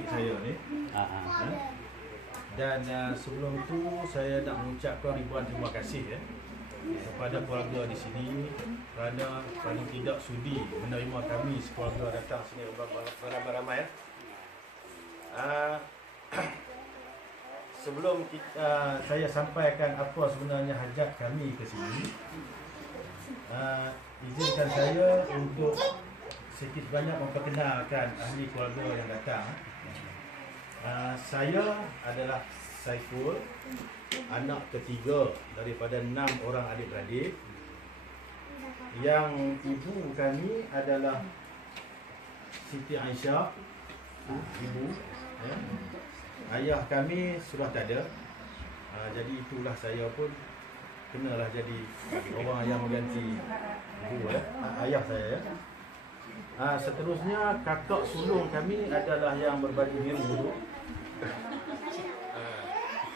adik saya ni. Dan sebelum itu saya nak mengucapkan ribuan terima kasih kepada keluarga di sini kerana paling tidak sudi menerima kami sekeluarga datang sini beramai-ramai. Sebelum saya sampaikan apa sebenarnya hajat kami ke sini, izinkan saya untuk sedikit banyak memperkenalkan ahli keluarga yang datang. Saya adalah Saiful, anak ketiga daripada 6 orang adik-beradik. Yang ibu kami adalah Siti Aisyah, ibu. Ayah kami sudah tak ada. Jadi itulah saya pun kenalah jadi orang yang mengganti ibu, ayah saya. Seterusnya kakak sulung kami adalah yang berbaju biru dulu.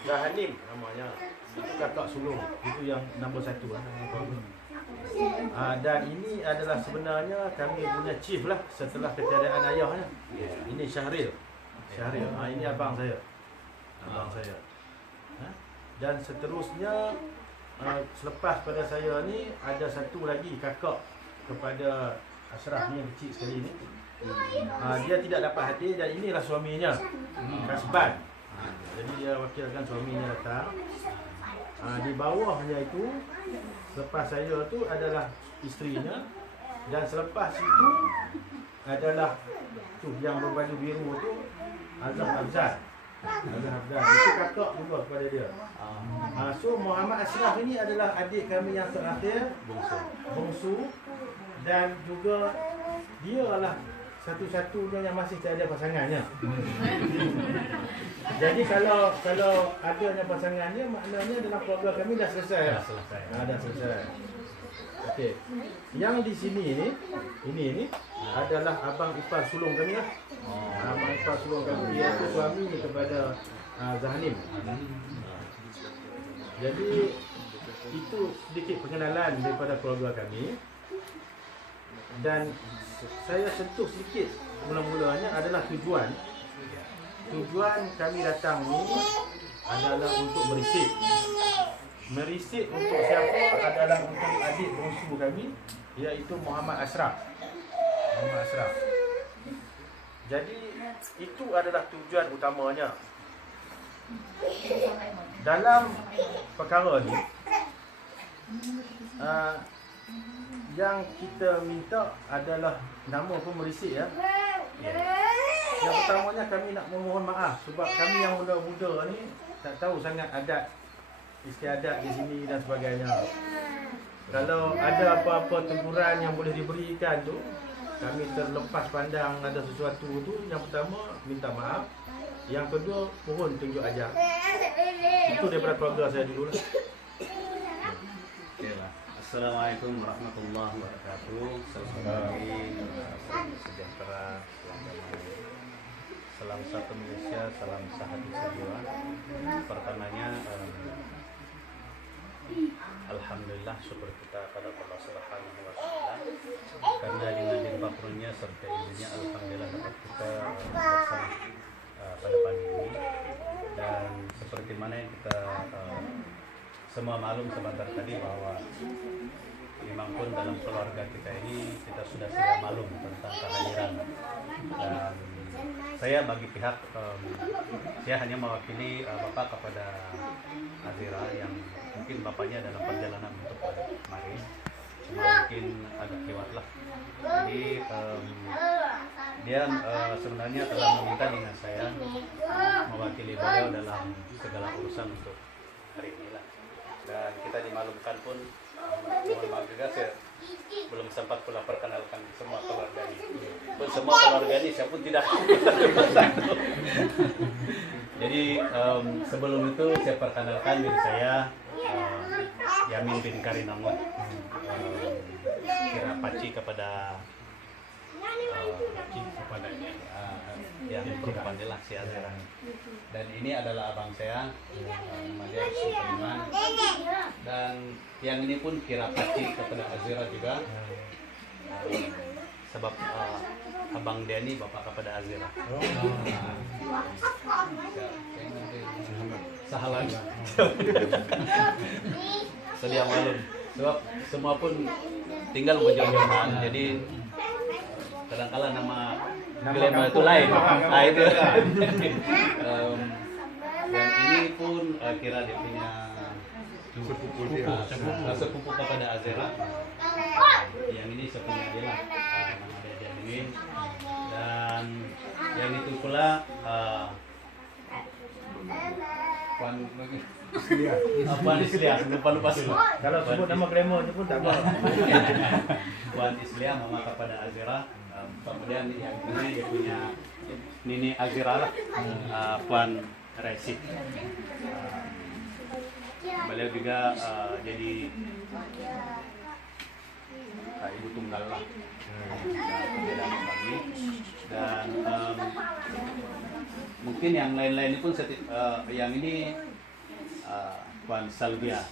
Zahanim namanya. Itu kakak sulung. Itu yang nombor 1 dan ini adalah sebenarnya kami punya chief lah setelah ketiadaan ayahnya. Ini Syahril. Ini abang saya. Dan seterusnya selepas pada saya ni ada satu lagi kakak kepada Ashraf ni yang kecil sekali ni. Dia tidak dapat hadir dan inilah suaminya, Kasban. Jadi dia wakilkan suaminya datang. Di bawahnya itu, selepas saya tu adalah isterinya. Dan selepas itu adalah tu yang berbaju biru tu, Azhar Abzal. Itu kakak juga kepada dia. So Muhammad Ashraf ini adalah adik kami yang terakhir, bongsu. Dan juga dia adalah satu-satunya yang masih tak ada pasangannya. Jadi kalau adanya pasangannya, maknanya dalam keluarga kami dah selesai. Dah selesai. Okey. Yang di sini ini adalah abang ipar sulung kami lah. Abang ipar sulung kami, iaitu suami kepada Zahanim. Jadi itu sedikit pengenalan daripada keluarga kami. Dan saya sentuh sedikit mula-mulanya adalah tujuan kami datang ni adalah untuk merisik untuk siapa adalah untuk adik bongsu kami, iaitu Muhammad Ashraf. Jadi itu adalah tujuan utamanya. Dalam perkara ni yang kita minta adalah nama pun merisik ya. Yang pertamanya kami nak memohon maaf sebab kami yang muda-muda ni tak tahu sangat adat istiadat di sini dan sebagainya. Kalau ada apa-apa teguran yang boleh diberikan tu, kami terlepas pandang ada sesuatu tu, yang pertama minta maaf. Yang kedua mohon tunjuk ajar. Itu daripada keluarga saya dulu lah. Assalamualaikum warahmatullahi wabarakatuh. Selamat pagi, salam sejahtera, salam damai, salam satu Malaysia, salam sahadu sejiwa. Pertamanya, alhamdulillah, syukur kita pada Allah Subhanahu wa Ta'ala karena dengan limpahnya serta izinnya, alhamdulillah dapat kita bersama pada pagi ini. Dan seperti mana yang kita semua maklum sebentar tadi bahwa memang pun dalam keluarga kita ini kita sudah maklum tentang kehadiran. Dan saya bagi pihak saya hanya mewakili Bapak kepada Azira yang mungkin Bapaknya dalam perjalanan untuk kemarin, mungkin agak lewat lah. Jadi dia sebenarnya telah meminta dengan saya mewakili beliau dalam segala urusan untuk hari ini lah. Dan kita dimaklumkan pun, mohon maaf juga saya belum sempat pula perkenalkan semua keluarga ini. Pun semua keluarga ini saya pun tidak. Jadi sebelum itu saya perkenalkan diri saya, Yamin bin Karinamut, kira paci kepada yang berpanggil lah si Azira. Dan ini adalah abang saya, Madia Sulaiman. Dan yang ini pun kira paci kepada Azira juga. Sebab abang dia ini bapak kepada Azira. Sahalan. Sedia malum. Sebab semua pun tinggal berjauh-jauhan. Jadi kadang-kala nama Glema itu lain. Nah itu. Dan ini pun kira dia punya sepupu kepada Azira. Yang ini sepupunya dia lah. Nama dia Jamin. Dan yang itu pula Puan Islia, lupa semua. Kalau sebut nama Glemo itu pun tak apa. Puan Islia, mama kepada Azira. Kemudian yang ini dia punya Nini Azira lah, Puan Resi. Beliau juga jadi ibu tunggal lah. Dan mungkin yang lain-lain pun yang ini Puan Salvia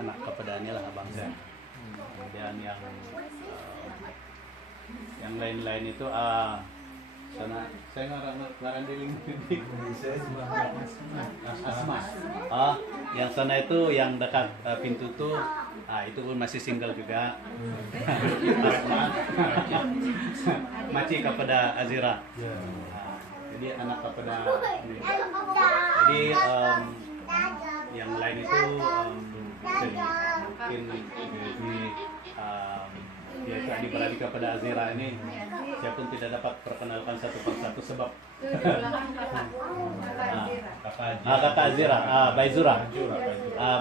anak kepadanya lah abang saya. Kemudian yang lain-lain itu sana saya ngarang dealing Asma. Yang sana itu yang dekat pintu tuh itu pun masih single juga. Asma. Maci kepada Azira. Jadi anak kepada jadi yang lain itu mungkin yaitu adik-beradik kepada Azira ini saya pun tidak dapat perkenalkan satu persatu sebab kakak Azira,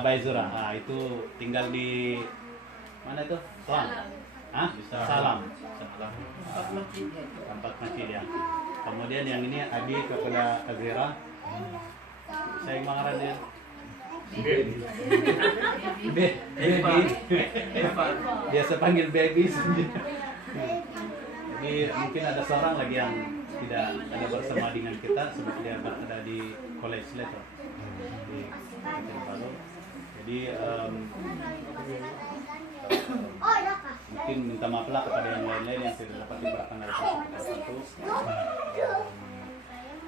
Baizura, itu tinggal di mana itu? Salam. Tempat masjid ya. Kemudian yang ini adik kepada Azira. Saya mengarang dia. Baby. Biasa panggil baby. Jadi mungkin ada seorang lagi yang tidak ada bersama dengan kita sebab dia ada di college later di Palu. Jadi mungkin minta maaf lah kepada yang lain-lain yang tidak dapat diperkenalkan satu.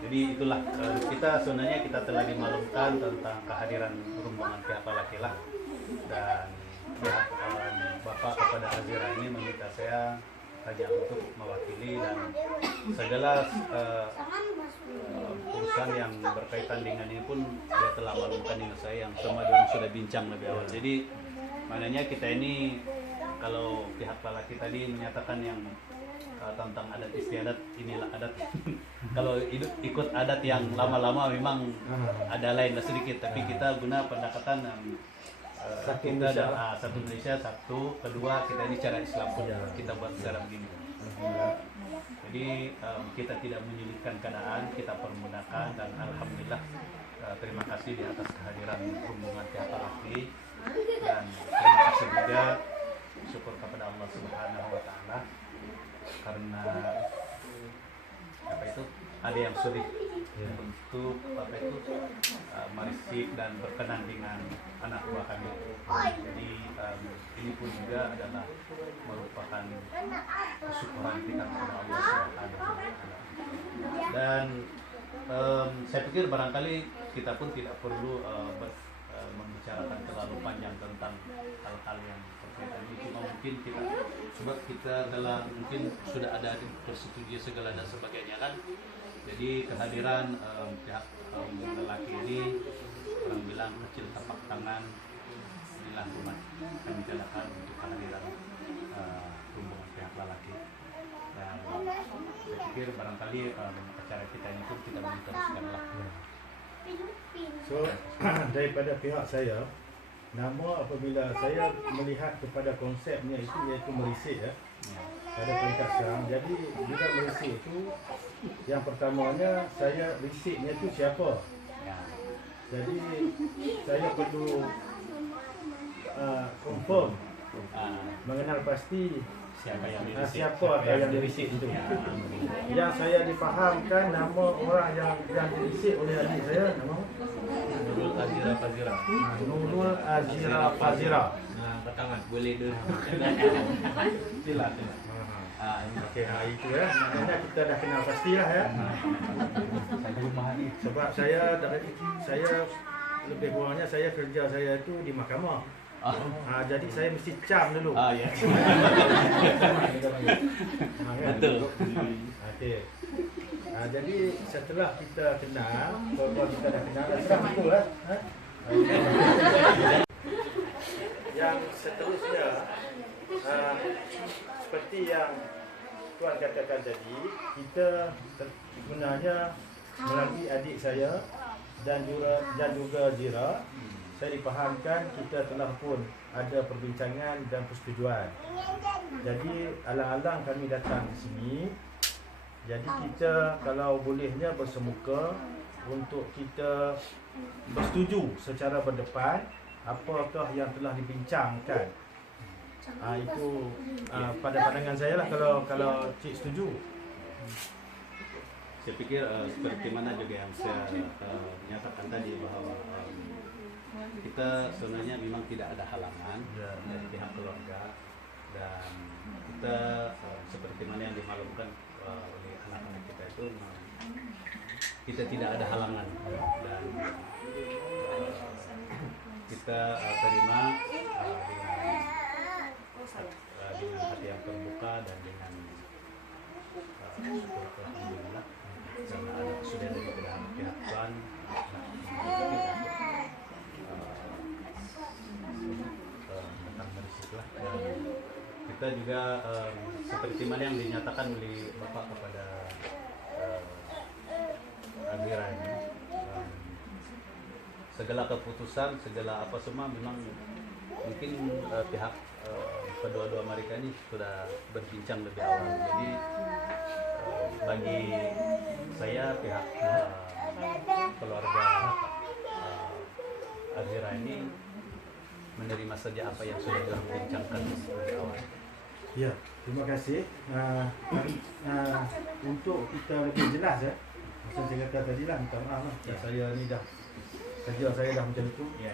Jadi itulah kita sebenarnya kita telah dimaklumkan tentang kehadiran rombongan pihak lelaki lah, dan pihak bapak kepada Azira ini meminta saya hanya untuk mewakili dan segala urusan yang berkaitan dengan ini pun dia telah maklumkan dengan saya yang semua orang sudah bincang lebih awal. Jadi maknanya kita ini kalau pihak lelaki tadi menyatakan yang tentang adat istiadat, inilah adat. Kalau ikut adat yang lama-lama memang ada lain sedikit, tapi kita guna pendekatan kita ada satu Indonesia, satu kedua kita ini cara Islam pun kita buat secara begini. Jadi kita tidak menyulitkan keadaan, kita permudahkan, dan alhamdulillah terima kasih di atas kehadiran rombongan pihak lelaki, dan terima kasih juga syukur kepada Allah Subhanahu wa taala karena ada yang sulit untuk merisik dan berkenan dengan anak buah kami. Jadi ini pun juga adalah merupakan kesyukuran kita kepada Allah Subhanahu wa taala. Dan saya pikir barangkali kita pun tidak perlu membicarakan terlalu panjang tentang hal-hal yang berkaitan ini. Cuma mungkin sebab kita telah mungkin sudah ada persetujuan segala dan sebagainya kan. Jadi kehadiran pihak lelaki ini, orang bilang kecil tapak tangan, inilah rumah kami jalakan untuk kehadiran rombongan pihak lelaki. Dan saya pikir barangkali acara kita ini pun kita mau teruskan lah. So daripada pihak saya, nama apabila saya melihat kepada konsepnya itu iaitu merisik ya. Pada peringkat sekarang. Jadi bila merisik itu yang pertamanya saya risiknya itu siapa. Jadi saya perlu confirm mengenal pasti siapa yang dirisik itu. Yang saya difahamkan nama orang yang dirisik oleh adik saya nama Nurul Azira Fazira. Nurul Azira Fazira. Tangan boleh dulu. Silakan. Okey, itu ya. Maknanya kita dah kenal pastilah ya. Saya memahami. Sebab saya lebih kurangnya saya kerja saya itu di mahkamah. Jadi saya mesti cam dulu. Ya. Betul. Okey. Jadi setelah kita kenal, kalau kita dah kenal, dah betul lah. Yang seterusnya, seperti yang Tuan katakan tadi, kita sebenarnya melalui adik saya dan juga Zira, saya dipahamkan kita telah pun ada perbincangan dan persetujuan. Jadi alang-alang kami datang ke sini. Jadi kita kalau bolehnya bersemuka untuk kita bersetuju secara berdepan apakah yang telah dibincangkan. Itu pada pandangan saya lah kalau Cik setuju. Saya pikir seperti mana juga yang saya nyatakan tadi bahawa kita sebenarnya memang tidak ada halangan dari pihak keluarga, dan kita seperti mana yang dimaklumkan oleh anak-anak kita itu kita tidak ada halangan, dan kita terima dengan hati yang terbuka dan dengan syukur alhamdulillah karena ada kesudahan dari pihak Tuan datang dari situlah. Dan kita juga seperti mana yang dinyatakan oleh Bapak kepada Azira ini, segala keputusan, segala apa semua memang mungkin pihak kedua-dua mereka ini sudah berbincang lebih awal. Jadi bagi saya pihak keluarga Azira ini menerima saja apa yang sudah dibincangkan lebih awal. Ya, terima kasih. Untuk kita lebih jelas ya, macam saya kata tadi lah, minta maaf lah. Saya ni dah kerja saya dah macam tu. Ya.